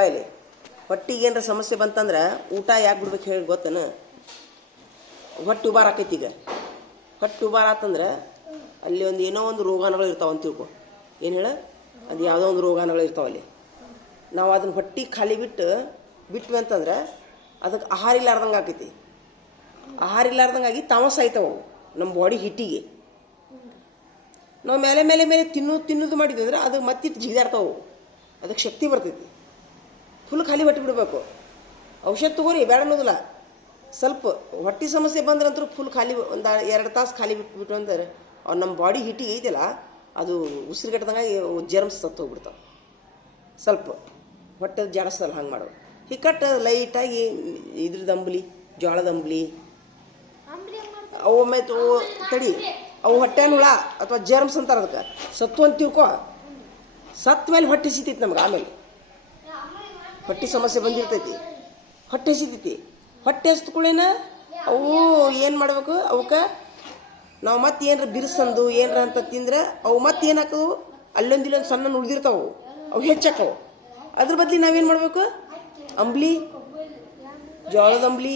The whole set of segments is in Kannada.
ಇಲ್ಲಿ? ಹೊಟ್ಟಿಗೆ ಏನಾರ ಸಮಸ್ಯೆ ಬಂತಂದ್ರೆ ಊಟ ಯಾಕೆ ಬಿಡ್ಬೇಕು ಹೇಳಿ ಗೊತ್ತನ? ಹೊಟ್ಟೆ ಉಬಾರ ಆಕೈತಿ ಈಗ. ಹೊಟ್ಟೆ ಉಬಾರ ಆತಂದ್ರೆ ಅಲ್ಲಿ ಒಂದು ಏನೋ ಒಂದು ರೋಗಾಣುಗಳು ಇರ್ತಾವ ಅಂತ ತಿಳ್ಕೊ. ಏನು ಹೇಳ? ಅದು ಯಾವುದೋ ಒಂದು ರೋಗಾಣುಗಳು ಇರ್ತಾವೆ ಅಲ್ಲಿ. ನಾವು ಅದನ್ನ ಹೊಟ್ಟೆ ಖಾಲಿ ಬಿಟ್ಟು ಬಿಟ್ವಿ ಅಂತಂದ್ರೆ ಅದಕ್ಕೆ ಆಹಾರ ಇಲ್ಲಾರ್ದಂಗೆ ಆಕೈತಿ. ಆಹಾರ ಇಲ್ಲಾರ್ದಂಗೆ ಆಗಿ ಆಯ್ತಾವ ಅವು ನಮ್ಮ ಬಾಡಿ ಹಿಟ್ಟಿಗೆ. ನಾವು ಮೇಲೆ ಮೇಲೆ ಮೇಲೆ ತಿನ್ನು ತಿನ್ನೋದು ಮಾಡಿದ್ವಿ ಅಂದ್ರೆ ಅದು ಮತ್ತಿಟ್ಟು ಜಿಗಿದಾಡ್ತಾವೆ ಅದಕ್ಕೆ ಶಕ್ತಿ ಬರ್ತೈತಿ. ಫುಲ್ ಖಾಲಿ ಹೊಟ್ಟೆ ಬಿಡಬೇಕು ಔಷಧ ತಗೋರಿ ಬೇಡ ಅನ್ನೋದಿಲ್ಲ. ಸ್ವಲ್ಪ ಹೊಟ್ಟೆ ಸಮಸ್ಯೆ ಬಂದ್ರಂತೂ ಫುಲ್ ಖಾಲಿ ಒಂದು ಎರಡು ತಾಸು ಖಾಲಿ ಬಿಟ್ಬಿಟ್ಟು ಅಂದ್ರೆ ಅವ್ರು ನಮ್ಮ ಬಾಡಿ ಹಿಟ್ಟಿಗೆ ಐತಿಲ್ಲ ಅದು ಉಸಿರುಗಟ್ಟದಂಗೆ ಜರ್ಮ್ಸ್ ಸತ್ತು ಹೋಗ್ಬಿಡ್ತಾವೆ. ಸ್ವಲ್ಪ ಹೊಟ್ಟೆ ಜಾಡಿಸ್ತಲ್ಲ ಹಂಗೆ ಮಾಡೋದು. ಹಿಕ್ಕಟ್ಟು ಲೈಟಾಗಿ ಇದ್ರ ದಂಬ್ಲಿ ಜೋಳದ ಅಂಬ್ಲಿ. ಅವು ಒಮ್ಮೆ ತು- ತಡಿ ಅವು ಹೊಟ್ಟೆ ಹುಳ ಅಥವಾ ಜರ್ಮ್ಸ್ ಅಂತಾರೆ ಅದಕ್ಕೆ. ಸತ್ತು ಅಂತ ತಿಳ್ಕೊ. ಸತ್ತ ಮೇಲೆ ಹೊಟ್ಟೆ ಸಿತೈತಿ ನಮ್ಗೆ ಆಮೇಲೆ. ಹೊಟ್ಟೆ ಸಮಸ್ಯೆ ಬಂದಿರ್ತೈತಿ. ಹೊಟ್ಟೆ ಹಸಿತೈತಿ. ಹೊಟ್ಟೆ ಹಸ್ದ್ಕೊಳ್ಳೇನ ಅವು ಏನು ಮಾಡ್ಬೇಕು? ಅವಕ್ಕೆ ನಾವು ಮತ್ತೆ ಏನರ ಬಿರ್ಸಂದು ಏನರ ಅಂತ ತಿಂದ್ರೆ ಅವು ಮತ್ತೆ ಏನಾಕವು ಅಲ್ಲೊಂದು ಇಲ್ಲೊಂದು ಸಣ್ಣ ಉಳಿದಿರ್ತಾವು. ಅವು ಹೆಚ್ಚಾಕವು. ಅದ್ರ ಬದಲಿ ನಾವೇನು ಮಾಡಬೇಕು? ಅಂಬ್ಲಿ, ಜೋಳದ ಅಂಬ್ಲಿ.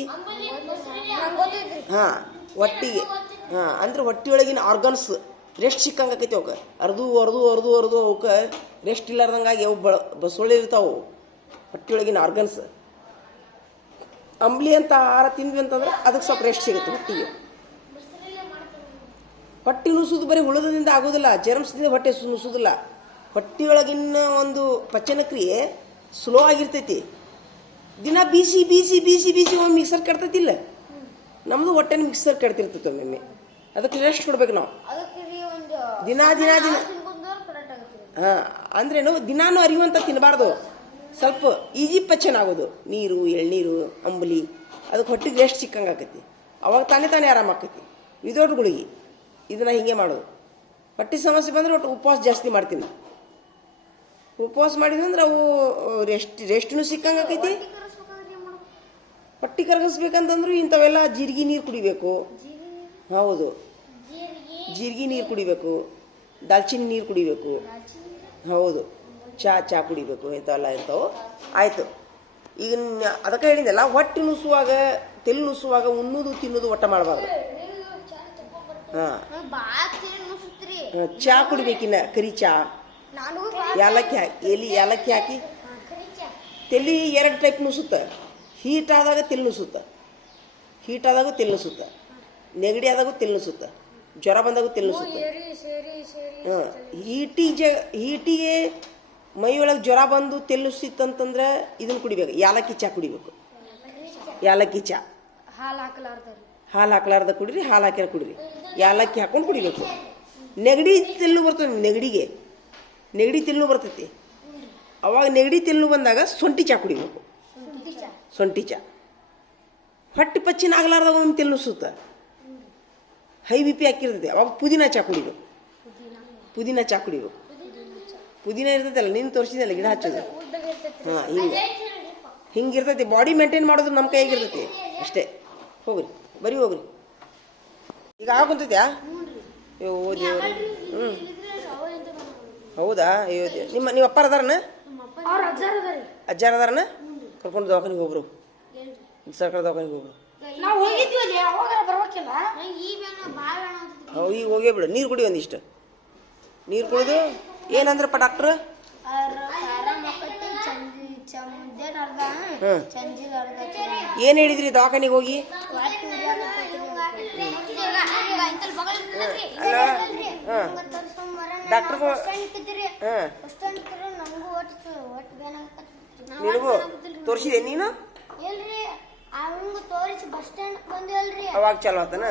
ಹಾಂ ಹೊಟ್ಟಿಗೆ ಹಾಂ, ಅಂದ್ರೆ ಹೊಟ್ಟೆಯೊಳಗಿನ ಆರ್ಗನ್ಸ್ ರೆಸ್ಟ್ ಸಿಕ್ಕಂಗೆ ಆಕೈತಿ ಅವಕ್ಕೆ. ಅರ್ದು ಅರ್ದು ಅರ್ದು ಅರ್ದು ಅವಕ್ಕೆ ರೆಸ್ಟ್ ಇಲ್ಲಾರ್ದಂಗಾಗಿ ಅವು ಬಸಳೆ ಇರ್ತಾವು ಹೊಟ್ಟೆಯೊಳಗಿನ ಆರ್ಗನ್ಸ್ ಅಂಬ್ಲಿ ಅಂತ ಆಹಾರ ತಿಂದ್ವಿ ಅಂತಂದ್ರೆ ಅದಕ್ಕೆ ಸ್ವಲ್ಪ ರೆಸ್ಟ್ ಸಿಗುತ್ತೆ ಹೊಟ್ಟಿಗೆ. ಹೊಟ್ಟೆ ನುಸುದು ಬರೀ ಹುಳದಿಂದ ಆಗೋದಿಲ್ಲ ಜರ್ಮ್ಸ್ದಿಂದ ಹೊಟ್ಟೆ ನುಸುದಿಲ್ಲ ಹೊಟ್ಟೆಯೊಳಗಿನ ಒಂದು ಪಚನ ಕ್ರಿಯೆ ಸ್ಲೋ ಆಗಿರ್ತೈತಿ. ದಿನ ಬೀಸಿ ಬೀಸಿ ಬೀಸಿ ಬೀಸಿ ಒಂದು ಮಿಕ್ಸರ್ ಕೆಡ್ತೈತಿಲ್ಲ. ನಮ್ಮದು ಹೊಟ್ಟೆನ ಮಿಕ್ಸರ್ ಕೆಡ್ತಿರ್ತೈತೆ ಒಮ್ಮೆ ಅದಕ್ಕೆ ರೆಸ್ಟ್ ಕೊಡ್ಬೇಕು ನಾವು. ದಿನ ದಿನ ದಿನ. ಹಾಂ ಅಂದ್ರೇನು ದಿನಾನು ಅರಿಯುವಂತ ತಿನ್ನಬಾರ್ದು ಸ್ವಲ್ಪ ಈಜಿ ಪಚನ ಆಗೋದು. ನೀರು, ಎಳ್ನೀರು, ಅಂಬುಲಿ. ಅದಕ್ಕೆ ಹೊಟ್ಟಿಗೆ ರೆಸ್ಟ್ ಸಿಕ್ಕಂಗೆ ಆಕೈತಿ. ಅವಾಗ ತಾನೇ ತಾನೇ ಆರಾಮ ಆಕೈತಿ. ವಿದೌಟ್ ಗುಳಿಗೆ. ಇದನ್ನ ಹಿಂಗೆ ಮಾಡೋದು. ಹೊಟ್ಟೆ ಸಮಸ್ಯೆ ಬಂದ್ರೆ ಒಟ್ಟು ಉಪವಾಸ ಜಾಸ್ತಿ ಮಾಡ್ತೀನಿ. ಉಪವಾಸ ಮಾಡಿದಂದ್ರೆ ಅವು ರೆಸ್ಟ್, ರೆಸ್ಟ್ನು ಸಿಕ್ಕಂಗೆ ಆಕೈತಿ. ಹೊಟ್ಟೆ ಕರಗಿಸ್ಬೇಕಂತಂದ್ರು ಇಂಥವೆಲ್ಲ ಜೀರಿಗೆ ನೀರು ಕುಡಿಬೇಕು. ಹೌದು. ಜೀರಿಗೆ ಜೀರಿಗೆ ನೀರು ಕುಡಿಬೇಕು. ದಾಲ್ಚಿನ್ನಿ ನೀರು ಕುಡಿಬೇಕು. ಹೌದು. ಚಾ ಚಾ ಕುಡಿಬೇಕು ಇಂಥವೆಲ್ಲ ಇರ್ತಾವೆ ಆಯಿತು. ಈಗ ಅದಕ್ಕೆ ಹೇಳಿದ್ನಲ್ಲ ಹೊಟ್ಟೆ ನುಸುವಾಗ ತೆಲ್ ನುಸುವಾಗ ಉಣ್ಣುದು ತಿನ್ನೋದು ಒಟ್ಟ ಮಾಡಬಾರ್ದು. ಹಾಂ. ಚಾ ಕುಡಿಬೇಕಿನ್ನ ಕರಿ ಚಾ. ನಾನು ಏಲಕ್ಕಿ ಹಾಕಿ ಎಲಿ ಏಲಕ್ಕಿ ಹಾಕಿ. ತೆಲಿ ಎರಡು ಟೈಪ್ ನುಸುತ್ತೆ. ಹೀಟ್ ಆದಾಗ ತೆಲ್ ನುಸುತ್ತೆ. ಹೀಟ್ ಆದಾಗ ತೆಲ್ ನುಸುತ್ತೆ. ನೆಗಡಿ ಆದಾಗೂ ತೆಲ್ ನುಸುತ್ತೆ. ಜ್ವರ ಬಂದಾಗ ತೆಲ್ ನುಸುತ್ತೆ. ಹಾಂ ಹೀಟಿಗೆ ಜ ಹೀಟಿಗೆ ಮೈಯೊಳಗೆ ಜ್ವರ ಬಂದು ತೆಲ್ಲಿಸಿತ್ತಂತಂದ್ರೆ ಇದನ್ನು ಕುಡಿಬೇಕು ಯಾಲಕ್ಕಿ ಚಹಾ ಕುಡಿಬೇಕು. ಯಾಲಕ್ಕಿ ಚಹಾ ಹಾಲು ಹಾಕ್ಲಾರ್ದ ಕುಡಿರಿ ಹಾಲು ಹಾಕ್ಯಾರ ಕುಡಿರಿ. ಯಾಲಕ್ಕಿ ಹಾಕೊಂಡು ಕುಡಿಬೇಕು. ನೆಗಡಿ ತೆಲ್ಲು ಬರ್ತದೆ ನೆಗಡಿಗೆ. ನೆಗಡಿ ತೆಲ್ಲು ಬರ್ತೈತಿ. ಅವಾಗ ನೆಗಡಿ ತೆಲ್ಲು ಬಂದಾಗ ಸೊಂಟಿ ಚಾ ಕುಡಿಬೇಕು. ಸೊಂಟಿ ಚಾ. ಹೊಟ್ಟೆ ಪಚ್ಚಿನ ಆಗ್ಲಾರ್ದಾಗ ಒಂದು ತೆಲ್ಲುಸುತ್ತ. ಹೈ ಬಿ ಪಿ ಹಾಕಿರ್ತೈತಿ ಅವಾಗ ಪುದೀನ ಚಾ ಕುಡಿಬೇಕು. ಪುದೀನ ಚಾ ಕುಡಿಬೇಕು. ಪುದೀನ ಇರ್ತೈತಲ್ಲ ನಿನ್ ತೋರಿಸಿದಲ್ಲ ಗಿಡ ಹಚ್ಚೋದು? ಹಾ ಇರ್ತೈತಿ ಹಿಂಗೆ ಹಿಂಗಿರ್ತೈತಿ ಬಾಡಿ ಮೇಂಟೈನ್ ಮಾಡೋದು ನಮ್ಮ ಕೈಯಾಗಿರ್ತೈತಿ ಅಷ್ಟೇ. ಹೋಗ್ರಿ ಬರೀ ಹೋಗ್ರಿ. ಈಗ ಆಗುಂತೈತ್ಯಾ ಅಯ್ಯೋ ದೇವ್ರು ಹ್ಞೂ ಹೌದಾ? ಅಯ್ಯೋ ದೇವ್ರು. ನಿಮ್ಮ ನಿಮ್ಮ ಅಪ್ಪಾರ ಅದಾರನ? ಅಜ್ಜಾರ ಅದಾರಿ. ಅಜ್ಜಾರ ಅದಾರನ? ಕರ್ಕೊಂಡು ದವಾಖಾನಿಗೆ ಹೋಗ್ರು ಸರ್ಕಾರ ದವಾಖಾನಿಗೆ ಹೋಗ್ರು ನಾವು ಹೋಗಿದ್ವಿ ಅಲ್ಲಿ ಅವಾಗ ಬರ್ಬೇಕಿಲ್ಲ? ಈ ಬೇನ ಭಾಳ ಅವು ಈಗ ಹೋಗೇ ಬಿಡು. ನೀರು ಕುಡಿ ಒಂದಿಷ್ಟು. ನೀರು ಕುಡಿದು? ಏನಂದ್ರಪ್ಪ ಡಾಕ್ಟ್ರು? ಏನ್ ಹೇಳಿದ್ರಿ ದವಾಖಾನಿಗೆ ಹೋಗಿ? ಡಾಕ್ಟರ್ ನಿನಗೂ ತೋರಿಸಿದೆ ನೀನು? ಅವಾಗ ಚಲೋ ಆತನ?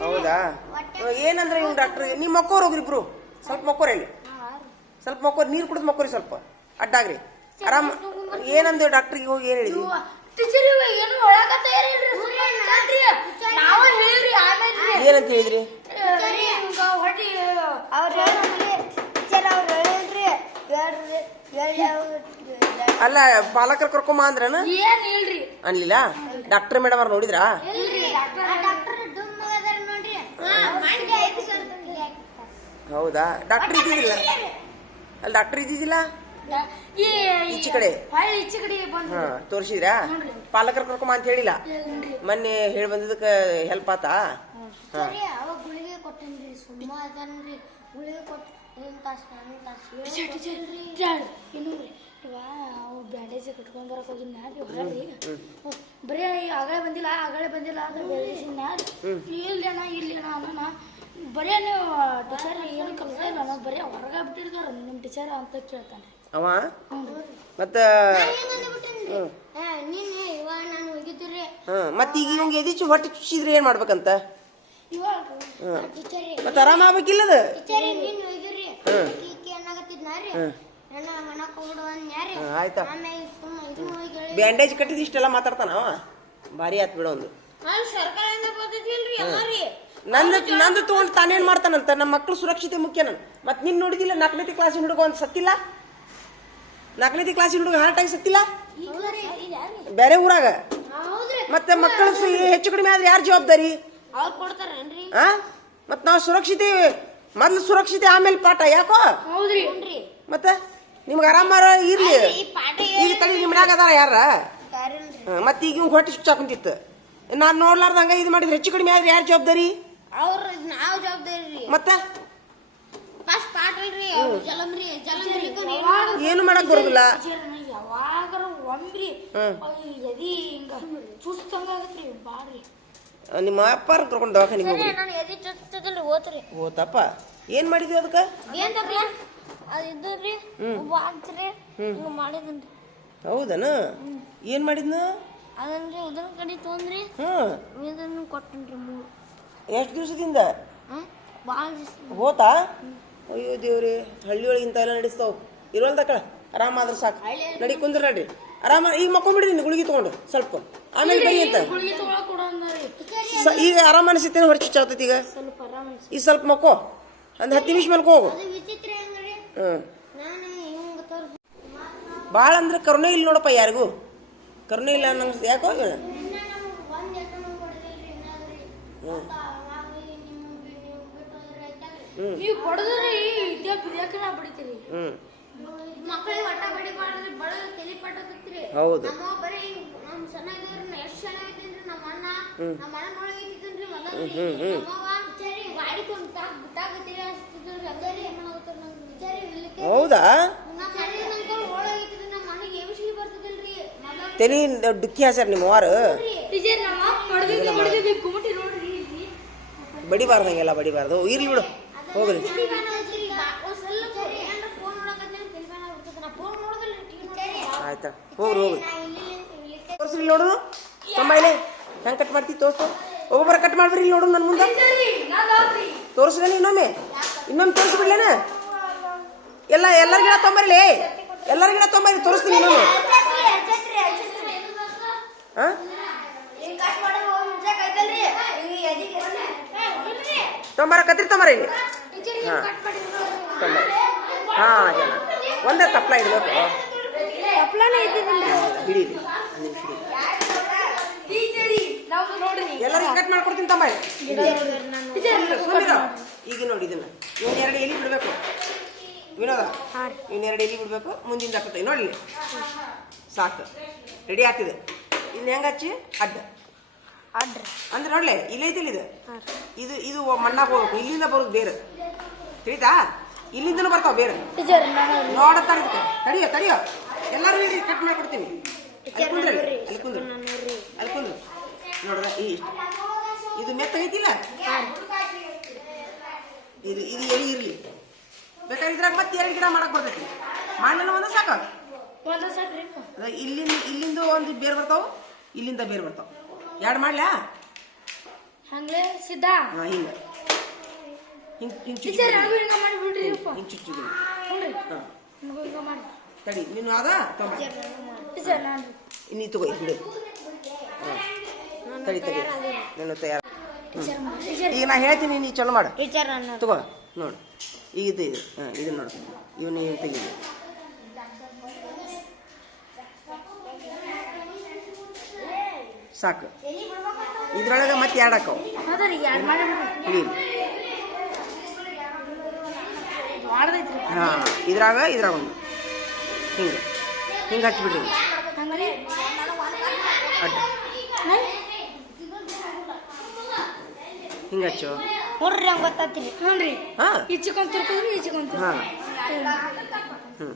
ಹೌದಾ? ಏನಂದ್ರೆ ಇವ್ ಡಾಕ್ಟರ್ ನೀವು ಮಕ್ಕೋರ್ ಹೋಗ್ರಿ ಇಬ್ರು. ಸ್ವಲ್ಪ ಮಕ್ಕೋರಿ ಹೇಳಿ ಸ್ವಲ್ಪ ಮಕ್ಕೋರಿ ನೀರು ಕುಡಿದ್ ಮಕ್ಕೋರಿ ಸ್ವಲ್ಪ. ಅಡ್ಡಾಗ್ರಿ. ಆರಾಮ್ ಏನಂದ್ರೆ ಡಾಕ್ಟ್ರಿಗೆ ಹೋಗಿ ಏನು ಹೇಳಿದ್ವಿ ಆಮೇಲೆ ಏನಂತ ಹೇಳಿದ್ರಿ? ಹೇಳಿ ಅಲ್ಲ ಪಾಲಕರು ಕರ್ಕೊಂಬ ಅಂದ್ರನ? ಅನ್ಲಿಲ್ಲ ಡಾಕ್ಟರ್ ಮೇಡಮ್ ಅವ್ರು ನೋಡಿದ್ರಾ? ಹೌದಾ? ಡಾಕ್ಟರ್ ಇದ್ದಿದ್ದಿಲ್ಲ? ಅಲ್ಲಿ ಡಾಕ್ಟರ್ ಇದ್ದಿದ್ದಿಲ್ಲ? ಈಚೆ ಕಡೆ? ತೋರಿಸಿದ್ರ ಹಾ ತೋರಿಸಿದ್ರಾ? ಪಾಲಕರು ಕರ್ಕೊಂಬ ಅಂತ ಹೇಳಿಲ್ಲ? ಮೊನ್ನೆ ಹೇಳಿ ಬಂದಿದ್ದಕ್ಕೆ ಹೆಲ್ಪ್ ಆತಾ? ಗುಳಿಗೆ ಬ್ಯಾಂಡೇಜ್ ಕಟ್ಕೊಂಡ್ ಬರಕ್ ಹೊರಗೆ ಬರೀ ಬಂದಿಲ್ಲ ಆಗಲೇ ಬಂದಿಲ್ಲ ಅಂದ್ರೆ ಇಲ್ಲಿ ಅಣ್ಣ ಇಲ್ಲಿ ಅಣ್ಣ ಅಣ್ಣ ಬರೀ ನೀವು ಟೀಚರ್ ಏನು ಕೆಲಸ ಇಲ್ಲ ಅಣ್ಣ ಬರೀ ಬಿಟ್ಟಿರ್ತಾರೆ ಬಿಟ್ಟಿರ್ತಾರ ನಿಮ್ಮ ಟೀಚರ್ ಅಂತ ಕೇಳ್ತಾನೆ. ಅವ? ಮತ್ತ? ಮತ್ತ ಈಗ ಇವಂಗ ಎದಿಚ್ಚು ಹೊಟ್ಟೆ ಚುಚ್ಚಿದ್ರೆ ಏನ್ ಮಾಡ್ಬೇಕಂತ? ಮತ್ತ ಆರಾಮ ಆಗ್ಬೇಕಿಲ್ಲದ ಟೀಚರಿ ಆಯ್ತಾ? ಬ್ಯಾಂಡೇಜ್ ಕಟ್ಟಿದ ಇಷ್ಟೆಲ್ಲ ಮಾತಾಡ್ತಾನ ಅವ? ಭಾರಿ ಆತ್ ಬಿಡು ಒಂದು. ನಂದು ನಂದು ತಗೊಂಡು ತಾನೇನ್ ಮಾಡ್ತಾನಂತ? ನಮ್ಮ ಮಕ್ಳು ಸುರಕ್ಷತೆ ಮುಖ್ಯ ನನ್. ಮತ್ ನಿನ್ ನೋಡಿದಿಲ್ಲ ನಾಲ್ಕನೇತಿ ಕ್ಲಾಸಿನ ಹುಡುಗ ಒಂದ್ ಸತ್ತಿಲ್ಲ? ನಾಲ್ಕನೇತಿ ಕ್ಲಾಸಿನ ಹುಡುಗ ಹಾರ್ಟ್ ಆಗಿ ಸತ್ತಿಲ್ಲ? ಬೇರೆ ಊರಾಗ? ಮತ್ತೆ ಮಕ್ಕಳು ಹೆಚ್ಚು ಕಡಿಮೆ ಆದ್ರೆ ಯಾರು ಜವಾಬ್ದಾರಿ? ಅವ್ರು ಕೊಡ್ತಾರೇನ್ರಿ? ಆ? ಮತ್ ನಾವು ಸುರಕ್ಷತೆ ಮೊದ್ಲು ಸುರಕ್ಷತೆ ಆಮೇಲೆ ಪಾಠ ಯಾಕೋ? ಮತ್ತೆ? ನಿಮ್ಗೆ ಆರಾಮಾರ ಇರ್ಲಿ. ಈಗ ತಳಿ ನಿಮ್ಮ ಮನ್ಯಾಗ ಅದಾರ ಯಾರ? ಮತ್ತೆ ಈಗ ಇವ್ ಹೊಟ್ಟೆ ಚುಚ್ಚಾಕುಂತಿತ್ತು ನಾನು ನೋಡ್ಲಾರ್ದಂಗ ಇದು ಮಾಡಿದ್ರೆ ಹೆಚ್ಚು ಕಡಿಮೆ ಆದ್ರೆ ಯಾರು ಜವಾಬ್ದಾರಿ? ಅವ್ರ ನಾವು ಜವಾಬ್ದಾರಿ ಮತ್ತೆ? ಏನು ಮಾಡಕ್ ಬರೋದಿಲ್ಲ. ನಿಮ್ಮ ಅಪ್ಪಾರ ಕರ್ಕೊಂಡು ದವಾಖಾನಿಗೆ ಹೋಗ್ರಿ ಓತಪ್ಪ. ಏನ್ ಮಾಡಿದ್ವಿ ಅದಕ್ಕೆ? ಏನ್ ತಪ್ಪ ಅದು ಇದ್ರಿ ವಾಗ್ತ್ರಿ ಹಿಂಗ ಮಾಡಿದನ್ರಿ ಹೌದನ? ಏನ್ ಮಾಡಿದ್ನ? ಅದನ್ರಿ ಉದ್ರ ಕಡೆ ತೊಂದ್ರಿ ಇದನ್ನ ಕೊಟ್ಟನ್ರಿ ಮೂರು. ಎಷ್ಟು ದಿವಸದಿಂದ? ಭಾಳ ಹೋತಾ? ಅಯ್ಯೋ ದೇವ್ರಿ ಹಳ್ಳಿಯೊಳಗೆ ಇಂಥ ಎಲ್ಲ ಇರೋಲ್ ಇರೋಲ್ದಕ್ಕ ಆರಾಮ ಆದ್ರೆ ಸಾಕು. ನಡಿ ಕುಂದ್ರ ನಡಿ. ಆರಾಮ ಈಗ ಮಕ್ಕೊಂಬಿಡ್ರಿ ನೀವು ಗುಳಿಗೆ ತಗೊಂಡು ಸ್ವಲ್ಪ. ಆಮೇಲೆ ಬರಿ ಅಂತ. ಈಗ ಆರಾಮ ಅನಿಸುತ್ತೇನೆ ಹೊರಚು ಚುಚ್ಚಾಗ್ತೈತಿ ಈಗ? ಸ್ವಲ್ಪ ಆರಾಮ ಈಗ ಸ್ವಲ್ಪ ಮಕ್ಕೋ. ಒಂದು ಹತ್ತು ನಿಮಿಷ ಮೇಲೆ ಹೋಗು ತೋರ್ಸ್ ಭಾಳ ಅಂದ್ರೆ ಕರುಣೆ ಇಲ್ಲ ನೋಡಪ್ಪ ಯಾರಿಗೂ. ಕರುಣೆ ಇಲ್ಲ ನಮ್ಗೆ ಯಾಕೋ ಹೇಳ. ನಾವು ಕೊಡದ್ರಿ ನಾ ಬಡಿತೀರಿ. ಮಕ್ಕಳಿಗೆ ಒಟ್ಟ ಬಡಿ ಬಡ ತಲೆ ಹೌದು. ನಮ್ಮ ಬರೀ ಎಷ್ಟ್ ನಮ್ಮ ಅಣ್ಣ. ನಮ್ಮ ಅಣ್ಣ ಗಾಡಿ ಬಿಟ್ಟಾಗತ್ತೀರಿ ಹೌದಾ? ತಲೆ ಡುಕ್ಕಿ ಹಾಸ್ಯಾರ ನಿಮ್ಮ ವಾರ ಬಡಿಬಾರ್ದು ಹಂಗೆಲ್ಲ ಬಡಿಬಾರ್ದು. ಇರ್ಲಿ ಬಿಡು. ಹೋಗ್ರಿ ಆಯ್ತಾ. ಹೋಗ್ರಿ ಹೋಗ್ರಿ. ತೋರ್ಸ್ರಿ ಇಲ್ಲಿ ನೋಡು ತಮ್ಮ ಇಲ್ಲಿ. ಹೆಂಗೆ ಕಟ್ ಮಾಡ್ತಿ ತೋರ್ಸು. ಒಬ್ಬೊಬ್ಬರ ಕಟ್ ಮಾಡ್ಬಿರಿ ಇಲ್ಲಿ ನೋಡು ನನ್ನ ಮುಂದೆ. ತೋರಿಸ್ರಿ ಇನ್ನೊಮ್ಮೆ. ಇನ್ನೊಮ್ಮೆ ತೋರಿಸ್ಬಿಡ್ಲೇನ. ಎಲ್ಲ ಎಲ್ಲರ ಗಿಡ ತೊಂಬರ್ಲಿ. ಎಲ್ಲರ ಗಿಡ ತೊಂಬರ್ಲಿ ತೋರಿಸ್ತೀನಿ ಇನ್ನೊಮ್ಮೆ ಹಾಂ ತೊಂಬರ ಕತ್ರಿ ತೊಂಬರ. ಇಲ್ಲಿ ಹಾಂ ತೊಂಬರ ಹಾಂ ಜನ ಒಂದೇ ತಪ್ಪಲ ಇಡ್ಬೇಕು ನೋಡ್ರಿ. ಎಲ್ಲರಿಗೂ ಕಟ್ ಮಾಡ್ಕೊಡ್ತೀನಿ ತಮ್ಮ ಈಗ ನೋಡಿ ಇದನ್ನ. ಇವನ್ ಎರಡು ಎಲಿ ಬಿಡಬೇಕು. ವಿನೋದ ಇವನ್ ಎರಡು ಎಲಿ ಬಿಡಬೇಕು ಮುಂದಿನ ಹಾಕತ್ತೆ. ನೋಡಿ ಸಾಕು. ರೆಡಿ ಆಗ್ತಿದೆ. ಇಲ್ಲಿ ಹೆಂಗೆ ಹಚ್ಚಿ? ಅಡ್ಡ. ಅಡ್ಡ ಅಂದ್ರೆ ನೋಡ್ಲೆ ಇಲ್ಲೈತಿಲ್ಲ ಇದು? ಇದು ಇದು ಮಣ್ಣಾಗ ಹೋಗ್ಬೇಕು. ಇಲ್ಲಿಂದ ಬರೋದು ಬೇರೆ. ತಿಳಿತಾ? ಇಲ್ಲಿಂದನೂ ಬರ್ತಾವ ಬೇರೆ. ನೋಡತ್ತಾರ ಇದಕ್ಕೆ. ತಡಿಯೋ ತಡಿಯೋ. ಎಲ್ಲರೂ ಇಲ್ಲಿ ಕಟ್ ಮಾಡ್ಕೊಡ್ತೀನಿ. ಅಲ್ಲಿ ಕುಂದ್ರಿ ಅಲ್ಲಿ. ಅಲ್ಲಿ ಕುಂದ್ರು. ಅಲ್ಲಿ ಕುಂದ್ರು. ನೋಡ್ರ ಈ ಇದು ಮೆತ್ತಗೈತಿಲ್ಲ? ಇದು ಇದು ಎಲಿ ಇರ್ಲಿ. ಬೇಕಾದ್ರೆ ಇದ್ರಾಗ ಮತ್ತೆ ಎರಡು ಗಿಡ ಮಾಡಕ್ ಬರ್ತೈತಿ. ಮಣ್ಣನ್ನು ಒಂದು ಸಾಕು ಒಂದು ಸಾಕ್ರಿ ಅದ ಇಲ್ಲಿಂದ ಇಲ್ಲಿಂದ ಒಂದು ಬೇರೆ ಬರ್ತಾವ ಇಲ್ಲಿಂದ ಬೇರೆ ಬರ್ತಾವ. ಎರಡು ಮಾಡ್ಲಾ? ಹಂಗೆ ಸಿದ್ಧ? ಹಾ ಹಿಂಗೆ. ಹಿಂಗ್ ಹಿಂಗ್ ಚುಚ್ಚಿ ಟೀಚರ್ ನನಗೂ ಹಿಂಗ ಮಾಡಿಬಿಡ್ರಿ ಅಪ್ಪ. ಹಿಂಗ್ ಚುಚ್ಚಿ ನೋಡ್ರಿ ಹಾ. ನಮಗೂ ಹಿಂಗ ಮಾಡಿ. ತಡಿ ನೀನು ಅದ ತೊಂಬ ಟೀಚರ್ ನಾನು. ನೀ ತಗೋ ಬಿಡು. ತಡಿ ತಡಿ. ನಾನು ತಯಾರು ಈಗ ನಾ ಹೇಳ್ತೀನಿ ನೀ ಚಲೋ ಮಾಡು. ತಗೋ ನೋಡು. ಈಗ ಇದು ಇದು ಹಾಂ ಇದನ್ನ ನೋಡು. ಇವನು ಏನು ತೆಗಿದೆ ಸಾಕು. ಇದ್ರೊಳಗೆ ಮತ್ತೆ ಎರಡು ಹಾಕವು. ಹಾಂ ಇದ್ರಾಗ ಇದ್ರಾಗ ಒಂದು. ಹಿಂಗೆ. ಹಿಂಗೆ ಹಚ್ಬಿಡ್ರಿ ಹಿಂಗೆ ಹಂಗ್ರಿ ಅಡ್ಡ ಹಿಂಗೆ ಹಚ್ಚು ನೋಡ್ರಿ ಹಂಗ ಗೊತ್ತಾತಿರಿ. ಹ್ಞೂ ರೀ. ಹಾಂ. ಈಚಿಕೊಂತ ತಿರ್ತೀವಿ ಈಚಿಕೊಂತ ಹಾಂ. ಹ್ಞೂ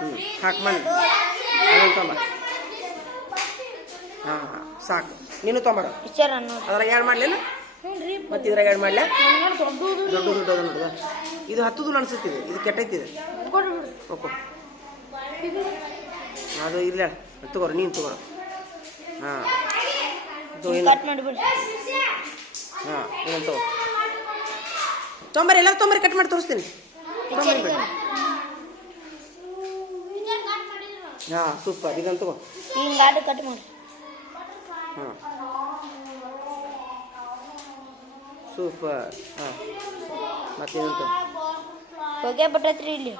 ಹ್ಞೂ ಹಾಕಿ ಮಾಡಿ ಅದನ್ನು ತೊಂಬ ಹಾಂ ಹಾಂ. ಸಾಕು. ನೀನು ತೊಂಬಾರ ವಿಚಾರ ಅದ್ರಾಗ ಎರಡು ರೀ. ಮತ್ತೆ ಇದ್ರಾಗ ಎರಡು ಮಾಡ್ಲಾ? ದೊಡ್ಡ ದೊಡ್ಡ ಅದ ಇದು ಹತ್ತುದು ಅನ್ಸುತ್ತಿದೆ ಇದು. ಕೆಟ್ಟೈತಿದೆ. ಓಕೆ ಅದು ಇಲ್ಲ ತಗೋರಿ ನೀನು ತಗೋರು. ಹಾಂ. ಕಟ್ ಮಾಡಿಬಿಡ್ರಿ ಹಾಂ ಇದನ್ನು ತಗೋ. ತೊಂಬರಿ ಎಲ್ಲ ತೊಂಬರಿ ಕಟ್ ಮಾಡಿ ತೋರಿಸ್ತೀನಿ. ತೊಂಬರಿ ಬಿಡಿ. ಹಾಂ ಸೂಪರ್ ಇದನ್ನು ತಗೋ. ಹಿಂಗ್ ಗಾಡಿ ಕಟ್ ಮಾಡಿ. ಹಾಂ. ಸೂಪರ್ ಹಾಂ. ಮತ್ತೆ ಇದನ್ನು ತಗೋ. ಹೊಗೆ ಬಿಟ್ಟೈತ್ರಿ ಇಲ್ಲಿ.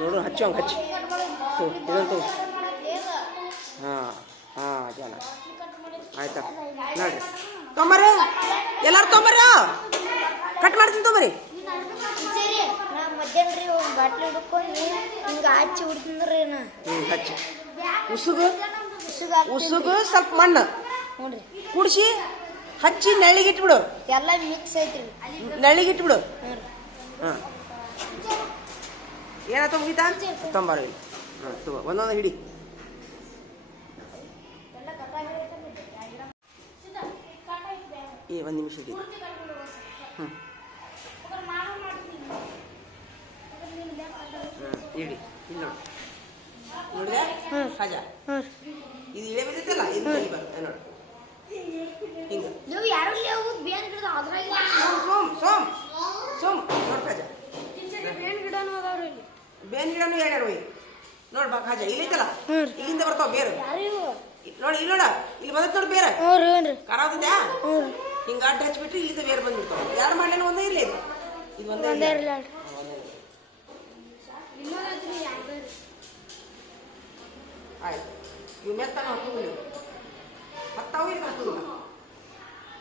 ನೋಡು ಹಚ್ಚು ಹಂಗೆ ಹಚ್ಚಿ. ಇದಂತ ಇದನ್ನು ತಗೋ. ಹಾಂ. ಹಾಂ, ಜನ. ಆಯ್ತಾ? ನೋಡ್ರಿ. ತೊಂಬರ್ರಿ ಎಲ್ಲಾರು ತೊಂಬರ್ರಿ ಕಟ್ ಮಾಡ್ತೀನಿ ತೊಂಬರಿ ಹಚ್ಚಿ. ಹುಡ್ತಿಂದ್ರಿ ಉಸುಗು, ಸ್ವಲ್ಪ ಮಣ್ಣು. ಕುಡಿಸಿ, ಹಚ್ಚಿ ನೆಳ್ಳಿಗಿಟ್ಬಿಡು ಎಲ್ಲ ಮಿಕ್ಸ್ ಐತ್ರಿ ರೀ ಹಾಂ. ಏನಾಯ್ತು ಮುಗಿತಾ? ತೊಂಬಾರ ಹಾಂ ಒಂದೊಂದು ಹಿಡಿ. ಏ ಒಂದು ನಿಮಿಷ ಹಿಡಿ ಹ್ಞೂ ಇಡಿ ಇಲ್ಲಿ ನೋಡಿ. ನೋಡಿದೆ? ಖಾಜಾ ಹ್ಞೂ ಇದು ಇಳೆ ಬಿದ್ದೈತಲ್ಲ? ಇದು ನೋಡಿ ಬರುತ್ತೆ ನೋಡಿ. ಹಿಂಗೆ. ನೀವು ಯಾರು ಬೇನ್ ಗಿಡದ ಅದ್ರಾಗ ಸೋಮ್ ಸೋಮ್ ಸೋಮ್. ನೋಡ್ ಖಾಜಾ ಬೇನ್ ಗಿಡನೂ ಅದಾವ್ರಿ ಬೇನ್ ಗಿಡನು ಹೇಳ್ಯಾರ ಒಯ್ ನೋಡ್ ಬಾ ಖಾಜಾ ಇಲ್ಲೈತಲ್ಲ ಇಲ್ಲಿಂದ ಬರ್ತಾವ ಬೇರು. ನೋಡಿ ಇಲ್ಲಿ ನೋಡ. ಇಲ್ಲಿ ಬಂದ ನೋಡಿ ಬೇರೆ. ಹ್ಞೂ ಹಿಂಗ ಅಡ್ಡ ಹಚ್ಬಿಟ್ರೆ ಇಲ್ಲಿಂದ ಬೇರೆ ಬಂದ್ಬಿಡ್ತಾವ ಯಾರು ಮಾಡ್ಲೇನು ಒಂದೇ ಇರ್ಲಿ ಇದು ಇದು ಒಂದೇ ಇರಲ್ಲ ಆಯ್ತು. ಇವು ಮೆತ್ತನ ಹತ್ತು ನೀವು ಹತ್ತಾವು ಇಲ್ಲಿ ಹತ್ತು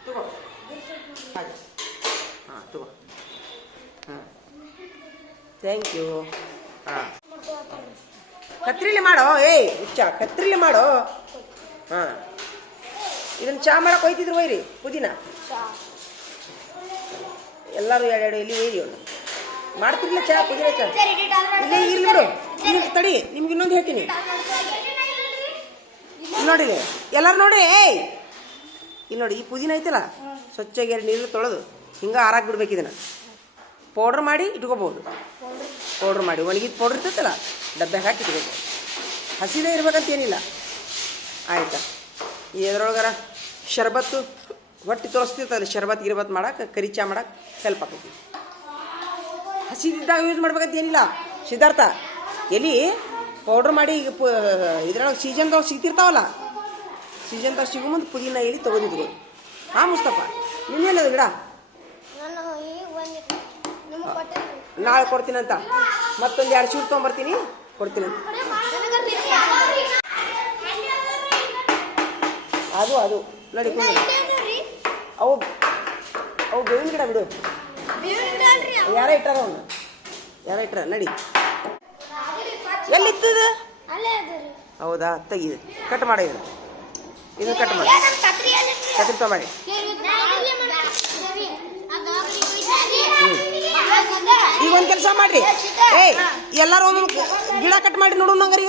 ತಗೋ. ಆಯ್ತು. ಹಾಂ ತಗೋ. ಹಾಂ. ಥ್ಯಾಂಕ್ ಯು ಹಾಂ. ಕತ್ರಿಲಿ ಮಾಡೋ ಏಯ್ ಹುಚ್ಚ ಕತ್ರಿಲಿ ಮಾಡೋ. ಹಾಂ. ಇದನ್ನ ಚಾ ಮಾಡಕ್ಕೆ ಹೋಯ್ತಿದ್ರು ಒಯ್ರಿ ಪುದೀನ. ಎಲ್ಲರೂ ಎರಡು ಎಲ್ಲಿ ಏರಿ ಅವಳು ಮಾಡ್ತಿರ್ಲಿಲ್ಲ ಚಾ ಪುದೀನ ಚಾ. ಇಲ್ಲೇ ಇರ್ಲಿ ಬಿಡು. ನಿಮ್ಗೆ ತಡಿ ನಿಮ್ಗೆ ಇನ್ನೊಂದು ಹೇಳ್ತೀನಿ. ಇಲ್ಲಿ ನೋಡಿ ಇಲ್ಲಿ. ಎಲ್ಲರೂ ನೋಡ್ರಿ ಏಯ್! ಇಲ್ಲಿ ನೋಡಿ ಈ ಪುದೀನ ಐತಲ್ಲ ಸ್ವಚ್ಛಾಗಿ ಎರಡು ನೀರು ತೊಳೆದು ಹಿಂಗೆ ಆರಾಕ್ ಬಿಡ್ಬೇಕು ಇದನ್ನು. ಪೌಡ್ರ್ ಮಾಡಿ ಇಟ್ಕೋಬಹುದು ಪೌಡ್ರ್ ಮಾಡಿ ಒಣಗಿದ ಪೌಡ್ರ್ ಇರ್ತೈತಲ್ಲ ಡಬ್ಬೆ ಹಾಕಿ ಇಟ್ಕೋಬಹುದು ಹಸಿದೇ ಇರ್ಬೇಕಂತ ಏನಿಲ್ಲ. ಆಯ್ತಾ? ಈ ಎದ್ರೊಳಗಾರ ಶರ್ಬತ್ತು ಹೊಟ್ಟೆ ತೋರಿಸ್ತಿರ್ತಲ್ಲ ಶರ್ಬತ್ ಗಿರ್ಬತ್ ಮಾಡಕ್ಕೆ ಕರಿಚಾ ಮಾಡಕ್ಕೆ ಹೆಲ್ಪ್ ಆಗ್ತೈತಿ ಹಸಿದಿದ್ದಾಗ ಯೂಸ್ ಮಾಡ್ಬೇಕಂತ ಏನಿಲ್ಲ. ಸಿದ್ಧಾರ್ಥ ಎಲ್ಲಿ ಪೌಡ್ರ್ ಮಾಡಿ ಈಗ ಪ ಇದ್ರೊಳಗೆ ಸೀಸನ್ದವ್ ಸಿಗ್ತಿರ್ತಾವಲ್ಲ ಸೀಸನ್ದಾಗ ಸಿಗೋ ಮುಂದೆ ಪುದೀನ ಎಲ್ಲಿ ತೊಗೊಂಡಿದ್ರು. ಹಾಂ ಮುಸ್ತಪ್ಪ ನಿನ್ನೇನದು ಗಿಡ ನಾಳೆ ಕೊಡ್ತೀನಂತ. ಮತ್ತೊಂದು ಎರಡು ಶೂರ್ ತೊಗೊಂಬರ್ತೀನಿ ಕೊಡ್ತೀನಂತ ಅದು ಅದು. ನೋಡಿ. ಅವು ಅವು ಬೇವಿನ ಗಿಡ ಬಿಡು. ಯಾರ ಇಟ್ಟಾರ ಅವನು. ಯಾರ ಇಟ್ಟರ, ನಡಿ. ಎಲ್ಲಿತ್ತದ? ಹೌದಾ ತೆಗಿ ಕಟ್ ಮಾಡಿ ಇದು ಇದನ್ನು ಕಟ್ ಮಾಡಿ. ಕಟ್ ಮಾಡಿ ಈಗ ಒಂದು ಕೆಲಸ ಮಾಡ್ರಿ. ಏ, ಎಲ್ಲಾರು ಒಂದೊಂದು ಗಿಡ ಕಟ್ ಮಾಡಿ ನೋಡೋಣ ನಂಗರಿ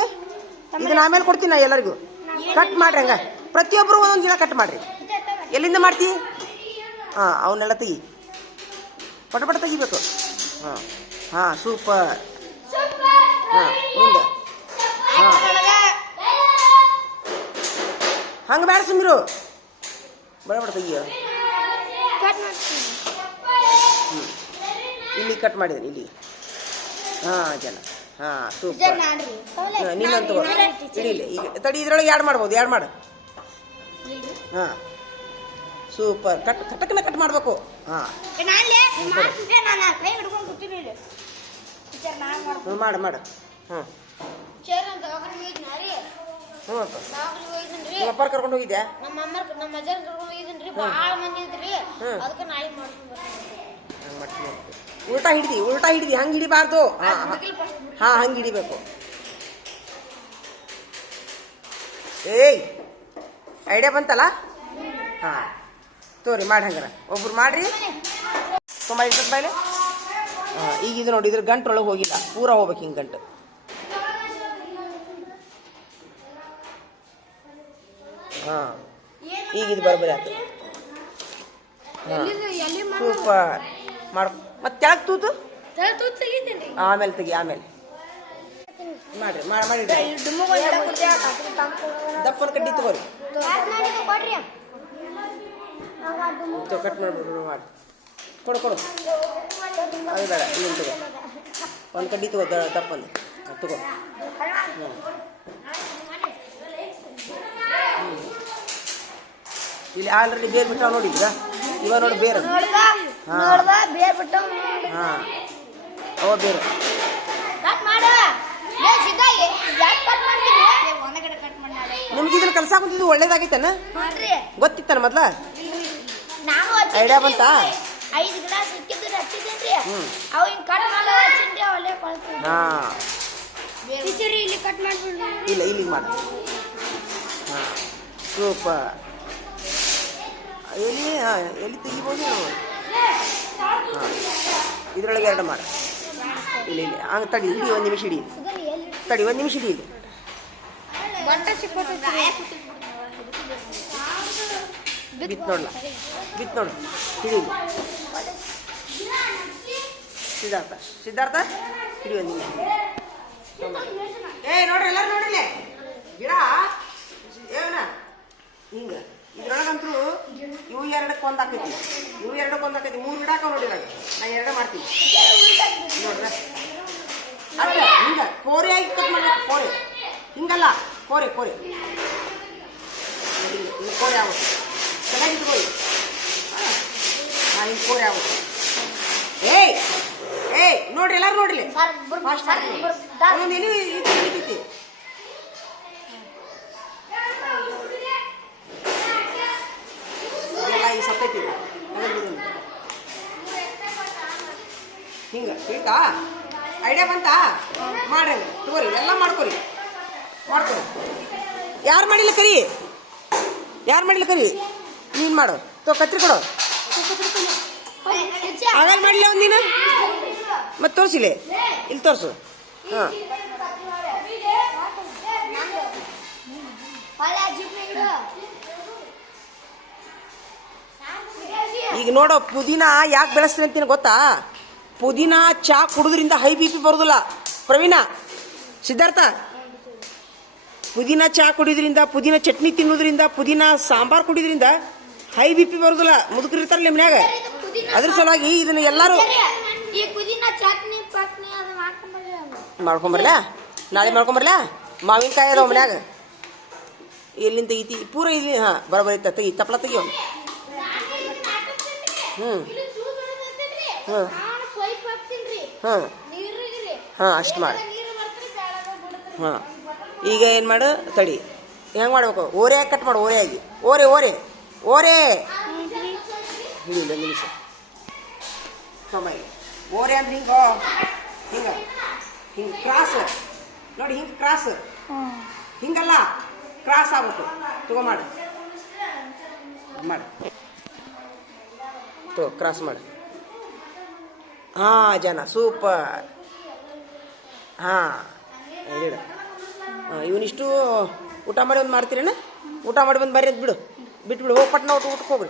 ಇದನ್ನ ಆಮೇಲೆ ಕೊಡ್ತೀನಿ ನಾ ಎಲ್ಲರಿಗೂ. ಕಟ್ ಮಾಡ್ರಿ ಹಂಗ. ಪ್ರತಿಯೊಬ್ಬರು ಒಂದೊಂದು ಗಿಡ ಕಟ್ ಮಾಡ್ರಿ. ಎಲ್ಲಿಂದ ಮಾಡ್ತಿ? ಹಾಂ ಅವನ್ನೆಲ್ಲ ತೆಗಿ. ಪಟ ಪಟ ತೆಗಿಬೇಕು. ಹಾಂ ಹಾಂ ಸೂಪರ್. ಹಾಂ ಮುಂದೆ. ಹಾಂ. ಹಂಗೆ ಬೇಡ ಸುಮ್ಮಿರು ಬಡ ಬಡ ತೆಗಿಯೋ. ಮಾಡ್ತೀನಿ. ಇಲ್ಲಿ ಕಟ್ ಮಾಡಿದ್ದೀನಿ ಇಲ್ಲಿ. ಹಾಂ ಜನ. ಹಾಂ ಸೂಪರ್. ನಾನ್ರಿ ನೀನಂತ ತಗೋ ಇಡಿಲಿ ಈಗ ತಡಿ ಇದ್ರೊಳಗೆ ಎರಡು ಮಾಡ್ಬೋದು ಎರಡು ಮಾಡು. ಹಾಂ. ಸೂಪರ್ ಕಟ್ ಕಟಕ್ನ ಕಟ್ ಮಾಡಬೇಕು. ಹಾಂ. ಮಾಡು ಮಾಡು. ಹ್ಞೂ ಹ್ಞೂ ನಿಮ್ಮ ಅಪ್ಪಾರ ಕರ್ಕೊಂಡು ಹೋಗಿದ್ಯಾ? ನಮ್ಮ ಅಮ್ಮ ನಮ್ಮ ಅಜ್ಜಾರ ಕರ್ಕೊಂಡು ಹೋಗಿದ್ನ್ರಿ ಭಾಳ ಮಂದಿ ಇದ್ರಿ. ಅದಕ್ಕೆ ನಾಳೆ ಮಾಡ್ಕೊಂಡು ಉಲ್ಟಾ ಹಿಡಿದಿ ಉಲ್ಟಾ ಹಿಡಿದಿ ಹಂಗೆ ಹಿಡಿಬಾರ್ದು. ಹಾಂ ಹಾಂ. ಹಂಗೆ ಹಿಡಿಬೇಕು. ಏಯ್ ಐಡಿಯಾ ಬಂತಲ್ಲ? ಹಾಂ. ತೋರಿ ಮಾಡಿ ಹಂಗಾರ. ಒಬ್ರು ಮಾಡ್ರಿ. ಸುಮಾರು ಇರ್ತದ ಬಾಯ್ಲೆ ಈಗ ಇದು ನೋಡಿ ಇದ್ರ ಗಂಟೊಳಗೆ ಹೋಗಿಲ್ಲ. ಪೂರ ಹೋಗ್ಬೇಕು ಹಿಂಗೆ ಗಂಟು. ಹಾಂ. ಈಗ ಇದು ಬರ್ಬೋದು ಆಯ್ತು ಹಾಂ. ಸೂಪರ್. ಮಾಡ್. ಮತ್ತೆ ಕೆಳಗೆ ತೂತು? ಆಮೇಲೆ ತೆಗಿ ಆಮೇಲೆ. ಮಾಡ್ರಿ ಮಾಡಿ ಮಾಡಿ ದಪ್ಪನ ಕಡ್ಡಿ ತಗೋರಿ. ತಗೋ ಕಟ್ ಮಾಡ್ಬಿಡ್ರಿ ಮಾಡಿ ಕೊಡು ಕೊಡು. ಅದು ಬೇಡ, ಇನ್ನೊಂದು ತಗೋ. ಒಂದು ಕಡ್ಡಿ ತಗೋ, ದ- ದಪ್ಪಂದು. ತಗೋ. ಇಲ್ಲಿ ಆಲ್ರೆಡಿ ಬೇರ್ ಬಿಟ್ಟಾವ ನೋಡಿ ಈಗ. ಇವ ನೋಡಿ ಬೇರೆ. ಹಾಂ. ಅವ ಬೇರೆ. ನಿಮ್ಗೆ ಇದ್ರ ಕೆಲಸ ಬಂದಿದ್ದು ಒಳ್ಳೇದಾಗೈತನ? ಗೊತ್ತಿತ್ತನ ಮೊದ್ಲ? ಐಡಿಯಾ ಬಂತಾ? ಐದು ಗಿಡ ಸಿಕ್ಕಿದ್ರೆ ಹಚ್ಚಿದ್ದೇನ್ರಿ. ಅವು ಹಿಂಗ್ ಕಟ್ ಮಾಡೋ ಹಚ್ಚಿನ್ರಿ ಅವಲ್ಲೇ ಕೊಳ್ತೀನಿ ಹಾಂ. ಟೀಚರ್ ಇಲ್ಲಿ ಕಟ್ ಮಾಡ್ಬಿಡ್ರಿ. ಇಲ್ಲ ಇಲ್ಲಿಗೆ ಮಾಡ. ಹಾಂ. ಸೂಪರ್. ಎಲ್ಲಿ ಹಾಂ ಎಲ್ಲಿ ತೆಗಿಬೋದು? ಹಾಂ. ಇದರೊಳಗೆ ಎರಡು ಮಾಡ. ಇಲ್ಲ ಇಲ್ಲ ಹಂಗೆ ತಡಿ ಇಲ್ಲಿ ಒಂದು ನಿಮಿಷ ಇಡೀ ತಡಿ ಒಂದು ನಿಮಿಷ ಹಿಡಿ ಇಲ್ಲಿ. ಬಿತ್ತು ನೋಡಲ್ಲ ಬಿತ್ತು ನೋಡು ಸಿದ್ಧಾರ್ಥ. ಸಿದ್ಧಾರ್ಥ ಹಿಡಿ ಒಂದು ಏ, ನೋಡ್ರಿ ಎಲ್ಲರೂ ನೋಡ್ರಿ ಗಿಡ. ಏನ? ಹಿಂಗೆ. ಇದ್ರೊಳಗಂತೂ ಇವು ಎರಡಕ್ಕೆ ಒಂದು ಹಾಕೈತಿ ಇವು ಎರಡಕ್ಕೆ ಒಂದು ಹಾಕೈತಿ ಮೂರು ಗಿಡ ಹಾಕೋ ನೋಡಿ ನಾನು ನಾ ಎರಡೇ ಮಾಡ್ತೀನಿ. ನೋಡ್ರ? ಅಲ್ಲ, ಹಿಂಗೆ. ಕೋರೆ ಆಗಿ ಕಟ್ ಮಾಡ್ಬೇಕು. ಕೋರೆ. ಹಿಂಗಲ್ಲ. ಕೋರೆ ಕೋರೆ. ಕೋರೆ ಆಗುತ್ತೆ ಚೆನ್ನಾಗಿ ಇಟ್ಕೊಳ್ಳಿ ಹಾಂ. ಹಿಂಗೆ ಯಾವ ಏಯ್! ಏಯ್! ನೋಡ್ರಿ ಎಲ್ಲರೂ ನೋಡ್ರಿ. ಫಾಸ್ಟ್ ಸರ್, ಬರ್- ದಾರ್- ಒಂದೊಂದು ಎಲೆ ಇದು ಹಿಡಿತೈತಿ ಇದೆಲ್ಲ ಈ ಸತ್ತೈತಿ ಹಿಂಗೆ ತಿಳಿತಾ ಐಡಿಯಾ ಬಂತಾ? ಮಾಡ್ರಿ ತಗೋರಿ ಎಲ್ಲ ಮಾಡ್ಕೊರಿ. ಮಾಡ್ಕೊರಿ ಯಾರು ಮಾಡಿಲ್ಲ ಕರಿ? ಯಾರು ಮಾಡಿಲ್ಲ ಕರಿ? ನೀನು ಮಾಡು. ತೋ, ಕತ್ರಿ ಕೊಡು. ಆಗಲ್ಲ ಮಾಡಿಲ್ಲ ಒಂದಿನ ಮತ್ತೆ ತೋರಿಸಿಲೆ? ಇಲ್ಲಿ ತೋರಿಸು. ಹಾಂ. ಈಗ ನೋಡು, ಪುದೀನ ಯಾಕೆ ಬೆಳೆಸ್ತೀನಿ ಅಂತೀನಿ ಗೊತ್ತಾ? ಪುದೀನ ಚಾ ಕುಡಿದ್ರಿಂದ ಹೈ ಬಿ ಪಿ ಬರೋದಿಲ್ಲ. ಪ್ರವೀಣ, ಸಿದ್ಧಾರ್ಥ? ಪುದೀನ ಚಾ ಕುಡಿಯೋದ್ರಿಂದ ಪುದೀನ ಚಟ್ನಿ ತಿನ್ನೋದ್ರಿಂದ, ಪುದೀನ ಸಾಂಬಾರ್ ಕುಡಿಯೋದ್ರಿಂದ ಹೈ ಬಿ ಪಿ ಬರೋದಿಲ್ಲ ಮುದುಕರು ಇರ್ತಾರಲ್ಲ ಮನ್ಯಾಗ? ಅದ್ರ ಸಲುವಾಗಿ ಇದನ್ನ ಎಲ್ಲರೂ. ಮಾಡ್ಕೊಂಬರ್ಲ ನಾಳೆ ಮಾಡ್ಕೊಂಬರ್ಲ? ಮಾವಿನಕಾಯಿ ಅದಾವ ಮನ್ಯಾಗ? ಎಲ್ಲಿಂದ ತೆಗಿತಿ ಪೂರ ಇಲ್ಲಿ ಹಾಂ ಬರಬರ ಐತ ತೆಗಿ ತಪ್ಪಲ ತೆಗಿಯೋ ಹ್ಞೂ ಹ್ಞೂ ಹಾಂ ಹಾಂ ಅಷ್ಟು ಮಾಡಿ. ಹಾಂ ಈಗ ಏನು ಮಾಡು? ತಡಿ. ಹೆಂಗೆ ಮಾಡ್ಬೇಕು? ಓರೆ ಕಟ್ ಮಾಡು ಓರೆ ಆಗಿ ಓರೆ ಓರೆ. ಓರೆ. ಒಂದು ನಿಮಿಷ. ಸಮಯ. ಓರೆ ಅಂದ್ರೆ ಹಿಂಗ? ಹಿಂಗ. ಹಿಂಗೆ ಕ್ರಾಸ್ ನೋಡಿ, ಹಿಂಗೆ ಕ್ರಾಸ್ ಹಿಂಗಲ್ಲ? ಕ್ರಾಸ್ ಆಗ್ಬೇಕು ತಗೋ, ಮಾಡಿ. ಮಾಡು. ತಗೋ ಕ್ರಾಸ್ ಮಾಡಿ. ಹಾಂ, ಜನ, ಸೂಪರ್. ಹಾಂ. ಹೇಳ. ಇವನಿಷ್ಟು ಊಟ ಮಾಡಿ ಒಂದು ಮಾಡ್ತೀರೇನ? ಊಟ ಮಾಡಿ ಬಂದು ಬರ್ರಿ ಅಂತ ಬಿಡು. ಬಿಟ್ಬಿಡು ಹೋಗಿ ಪಟ್ನ ಊಟ ಊಟಕ್ಕೆ ಹೋಗ್ರಿ